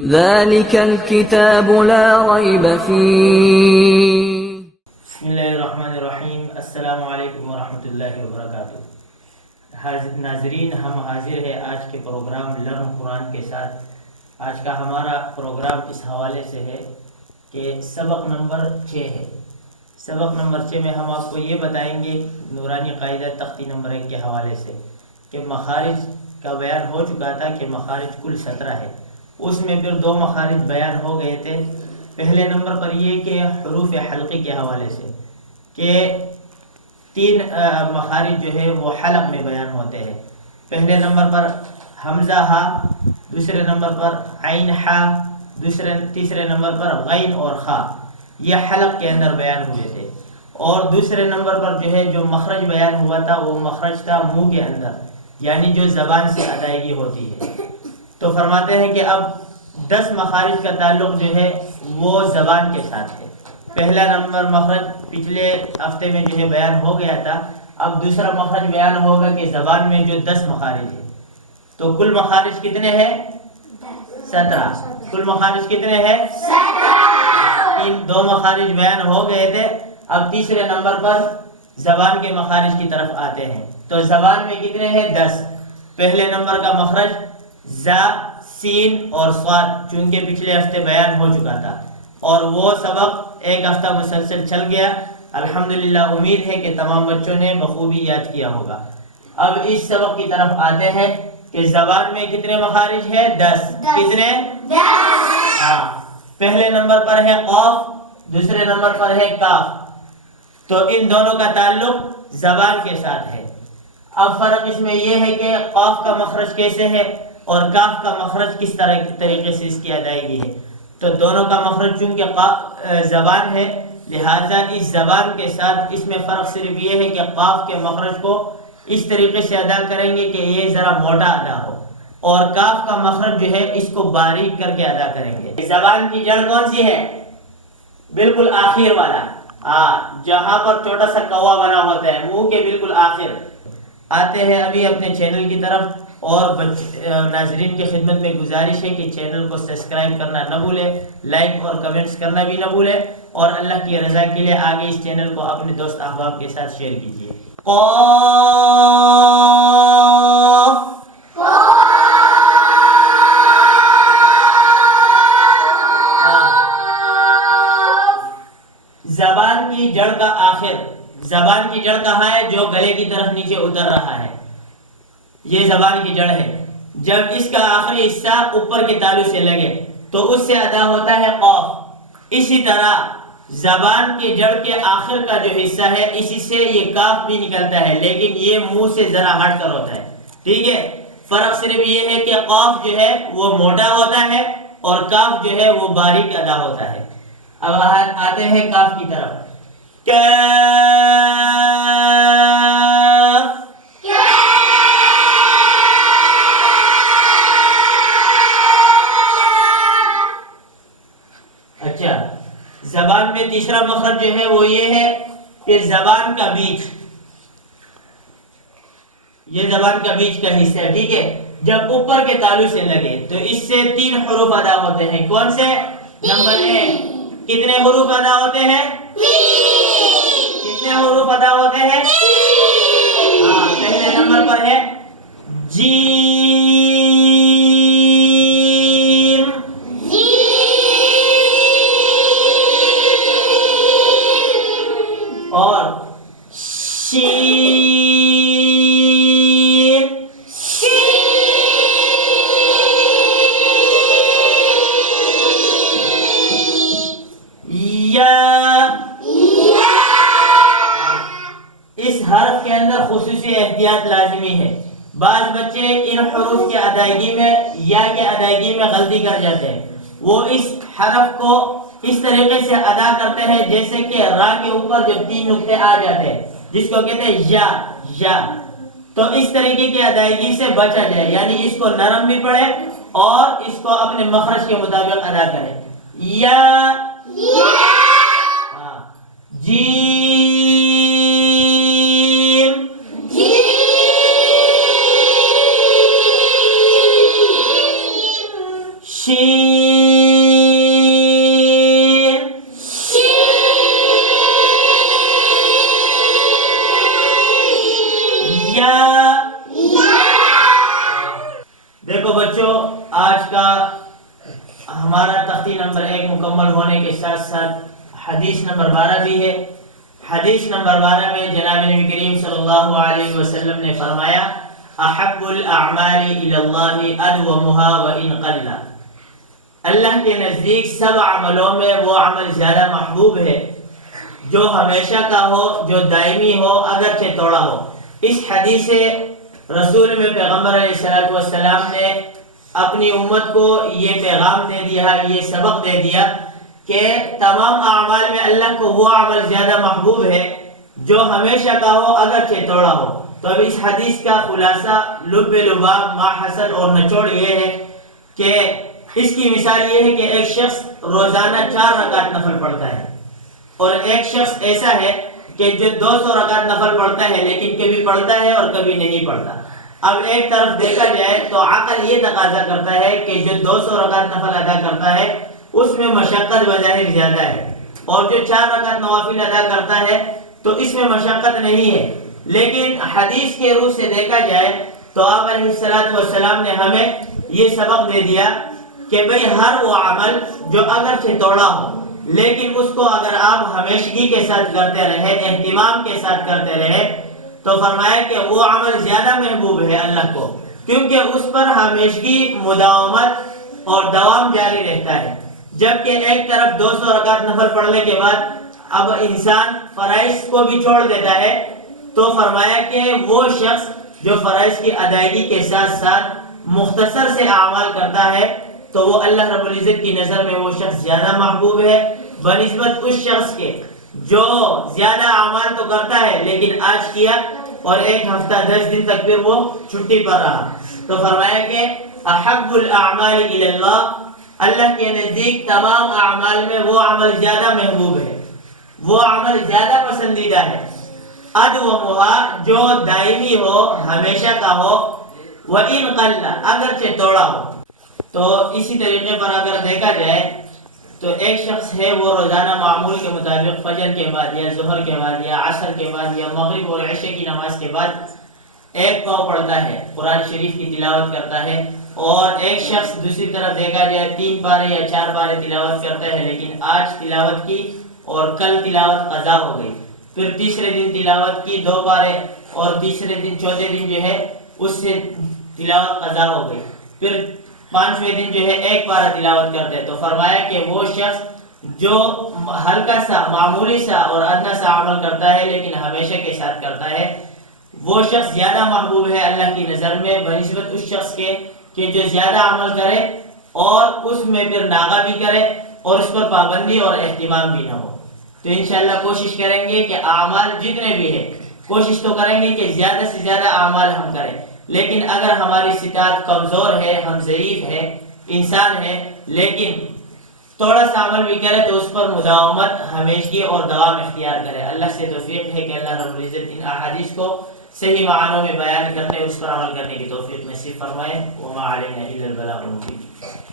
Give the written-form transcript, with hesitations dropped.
ذلك الكتاب لا ريب فيه. بسم اللہ الرحمن الرحیم. السلام علیکم ورحمۃ اللہ وبرکاتہ. ناظرین، ہم حاضر ہیں آج کے پروگرام لرن قرآن کے ساتھ. آج کا ہمارا پروگرام اس حوالے سے ہے کہ سبق نمبر 6 ہے. سبق نمبر 6 میں ہم آپ کو یہ بتائیں گے نورانی قاعدہ تختی نمبر 1 کے حوالے سے کہ مخارج کا بیان ہو چکا تھا کہ مخارج کل 17 ہے. اس میں پھر 2 مخارج بیان ہو گئے تھے. پہلے نمبر پر یہ کہ حروف حلقی کے حوالے سے کہ 3 مخارج جو ہے وہ حلق میں بیان ہوتے ہیں. پہلے نمبر پر حمزہ ہا، دوسرے نمبر پر عین ہا، تیسرے نمبر پر غین اور خا. یہ حلق کے اندر بیان ہوئے تھے. اور دوسرے نمبر پر جو ہے جو مخرج بیان ہوا تھا وہ مخرج تھا منہ کے اندر، یعنی جو زبان سے ادائیگی ہوتی ہے. تو فرماتے ہیں کہ اب 10 مخارج کا تعلق جو ہے وہ زبان کے ساتھ ہے. پہلا نمبر مخرج پچھلے ہفتے میں جو ہے بیان ہو گیا تھا. اب دوسرا مخرج بیان ہوگا کہ زبان میں جو 10 مخارج ہیں. تو کل مخارج کتنے ہیں؟ 17. کل مخارج کتنے ہیں؟ 17. 2 مخارج بیان ہو گئے تھے. اب تیسرے نمبر پر زبان کے مخارج کی طرف آتے ہیں. تو زبان میں کتنے ہیں؟ 10. پہلے نمبر کا مخرج زا، سین اور صاد، چونکہ پچھلے ہفتے بیان ہو چکا تھا اور وہ سبق 1 ہفتہ مسلسل چل گیا. الحمدللہ امید ہے کہ تمام بچوں نے بخوبی یاد کیا ہوگا. اب اس سبق کی طرف آتے ہیں کہ زبان میں کتنے مخارج ہیں؟ 10. کتنے؟ 10. ہاں. پہلے نمبر پر ہے قاف، دوسرے نمبر پر ہے کاف. تو ان دونوں کا تعلق زبان کے ساتھ ہے. اب فرق اس میں یہ ہے کہ قاف کا مخرج کیسے ہے اور کاف کا مخرج کس طریقے سے اس کی ادائیگی ہے. تو دونوں کا مخرج چونکہ زبان ہے، لہذا اس زبان کے ساتھ اس میں فرق صرف یہ ہے کہ قاف کے مخرج کو اس طریقے سے ادا کریں گے کہ یہ ذرا موٹا ادا ہو، اور کاف کا مخرج جو ہے اس کو باریک کر کے ادا کریں گے. زبان کی جڑ کون سی ہے؟ بالکل آخر والا، جہاں پر چھوٹا سا کوا بنا ہوتا ہے، منہ کے بالکل آخر. آتے ہیں ابھی اپنے چینل کی طرف، اور ناظرین کی خدمت میں گزارش ہے کہ چینل کو سبسکرائب کرنا نہ بھولے، لائک اور کمنٹس کرنا بھی نہ بھولے، اور اللہ کی رضا کے لیے آگے اس چینل کو اپنے دوست احباب کے ساتھ شیئر کیجیے. قاف. زبان کی جڑ کا آخر، زبان کی جڑ کہاں ہے؟ جو گلے کی طرف نیچے اتر رہا ہے، یہ زبان کی جڑ ہے. جب اس کا آخری حصہ اوپر کے تالو سے لگے تو اس سے ادا ہوتا ہے قاف. اسی طرح زبان کی جڑ کے آخر کا جو حصہ ہے اسی سے یہ کاف بھی نکلتا ہے، لیکن یہ منہ سے ذرا ہٹ کر ہوتا ہے. ٹھیک ہے. فرق صرف یہ ہے کہ قاف جو ہے وہ موٹا ہوتا ہے اور کاف جو ہے وہ باریک ادا ہوتا ہے. اب آتے ہیں کاف کی طرف. کاف. اچھا، زبان میں تیسرا مخرج جو ہے وہ یہ ہے کہ زبان کا بیچ، یہ زبان کا بیچ کا حصہ ہے. ٹھیک ہے. جب اوپر کے تالو سے لگے تو اس سے 3 حروف ادا ہوتے ہیں. کون سے؟ نمبر 1. کتنے حروف ادا ہوتے ہیں؟ 3. کتنے حروف ادا ہوتے ہیں؟ 3. پہلے نمبر پر ہے جیم. اور شین. یا. اس حرف کے اندر خصوصی احتیاط لازمی ہے. بعض بچے ان حروف کی ادائیگی میں یا کی ادائیگی میں غلطی کر جاتے ہیں. وہ اس حرف کو اس طریقے سے ادا کرتے ہیں جیسے کہ را کے اوپر جو 3 نقطے آ جاتے ہیں جس کو کہتے ہیں یا. تو اس طریقے کی ادائیگی سے بچا جائے، یعنی اس کو نرم بھی پڑھے اور اس کو اپنے مخرج کے مطابق ادا کرے. یا. جیم. شین. دیکھو بچوں، آج کا ہمارا تختی نمبر 1 مکمل ہونے کے ساتھ ساتھ حدیث نمبر 12 بھی ہے۔ حدیث نمبر 12 میں جناب نبی کریم صلی اللہ علیہ وسلم نے فرمایا احب الاعمال الی اللہ ادومها وان قل۔ اللہ کے نزدیک سب عملوں میں وہ عمل زیادہ محبوب ہے جو ہمیشہ کا ہو، جو دائمی ہو، اگرچہ تھوڑا ہو۔ اس حدیث رسول میں پیغمبر علیہ السلام نے اپنی امت کو یہ پیغام دے دیا، یہ سبق دے دیا کہ تمام اعمال میں اللہ کو وہ عمل زیادہ محبوب ہے جو ہمیشہ کا ہو، اگرچہ تھوڑا ہو۔ تو اب اس حدیث کا خلاصہ، لب لباب، ما حصل اور نچوڑ یہ ہے کہ اس کی مثال یہ ہے کہ ایک شخص روزانہ 4 رکعت نفل پڑھتا ہے، اور ایک شخص ایسا ہے کہ جو 200 رکعت نفل پڑھتا ہے لیکن کبھی پڑھتا ہے اور کبھی نہیں پڑھتا۔ اب ایک طرف دیکھا جائے تو عقل یہ تقاضا کرتا ہے کہ جو 200 رکعت نفل ادا کرتا ہے اس میں مشقت بظاہر زیادہ ہے، اور جو 4 رکعت نوافل ادا کرتا ہے تو اس میں مشقت نہیں ہے۔ لیکن حدیث کے روح سے دیکھا جائے تو آپ علیہ السلام نے ہمیں یہ سبق دے دیا کہ بھئی ہر وہ عمل جو اگرچہ تھوڑا ہو لیکن اس کو اگر آپ ہمیشگی کے ساتھ کرتے رہے، اہتمام کے ساتھ کرتے رہے، تو فرمایا کہ وہ عمل زیادہ محبوب ہے اللہ کو، کیونکہ اس پر ہمیشگی، مداومت اور دوام جاری رہتا ہے۔ جبکہ ایک طرف 200 رکعت نفل پڑھنے کے بعد اب انسان فرائض کو بھی چھوڑ دیتا ہے، تو فرمایا کہ وہ شخص جو فرائض کی ادائیگی کے ساتھ ساتھ مختصر سے اعمال کرتا ہے تو وہ اللہ رب العزت کی نظر میں وہ شخص زیادہ محبوب ہے بنسبت اس شخص کے جو زیادہ اعمال تو کرتا ہے لیکن آج کیا اور ایک ہفتہ 10 دن تک پھر وہ چھٹی پر رہا۔ تو فرمایا کہ احب الاعمال الی اللہ، اللہ کے نزدیک تمام اعمال میں وہ عمل زیادہ محبوب ہے، وہ عمل زیادہ پسندیدہ ہے، ادومها، جو دائمی ہو، ہمیشہ کا ہو، وان قل، اگرچہ تھوڑا ہو۔ تو اسی طریقے پر اگر دیکھا جائے تو ایک شخص ہے وہ روزانہ معمول کے مطابق فجر کے بعد یا ظہر کے بعد یا عصر کے بعد یا مغرب اور عشاء کی نماز کے بعد ایک پاؤ پڑھتا ہے، قرآن شریف کی تلاوت کرتا ہے، اور ایک شخص دوسری طرف دیکھا جائے 3 پارے یا 4 پارے تلاوت کرتا ہے، لیکن آج تلاوت کی اور کل تلاوت قضا ہو گئی، پھر تیسرے دن تلاوت کی 2 پارے اور تیسرے دن چوتھے دن جو ہے اس سے تلاوت قضا ہو گئی، پھر 5ویں دن جو ہے 1 پارہ تلاوت کرتے ہیں۔ تو فرمایا کہ وہ شخص جو ہلکا سا، معمولی سا اور ادنا سا عمل کرتا ہے لیکن ہمیشہ کے ساتھ کرتا ہے، وہ شخص زیادہ محبوب ہے اللہ کی نظر میں بنسبت اس شخص کے کہ جو زیادہ عمل کرے اور اس میں پھر ناغہ بھی کرے اور اس پر پابندی اور اہتمام بھی نہ ہو۔ تو انشاءاللہ کوشش کریں گے کہ اعمال جتنے بھی ہیں، کوشش تو کریں گے کہ زیادہ سے زیادہ اعمال ہم کریں، لیکن اگر ہماری استطاعت کمزور ہے، ہم ضعیف ہیں، انسان ہیں، لیکن تھوڑا سا عمل بھی کرے تو اس پر مداومت، ہمیشگی اور دوام اختیار کرے۔ اللہ سے توفیق ہے کہ اللہ رب العزت ان احادیث کو صحیح معنوں میں بیان کرنے اور اس پر عمل کرنے کی توفیق نصیب فرمائے۔ وما علینا الا البلاغ المبین۔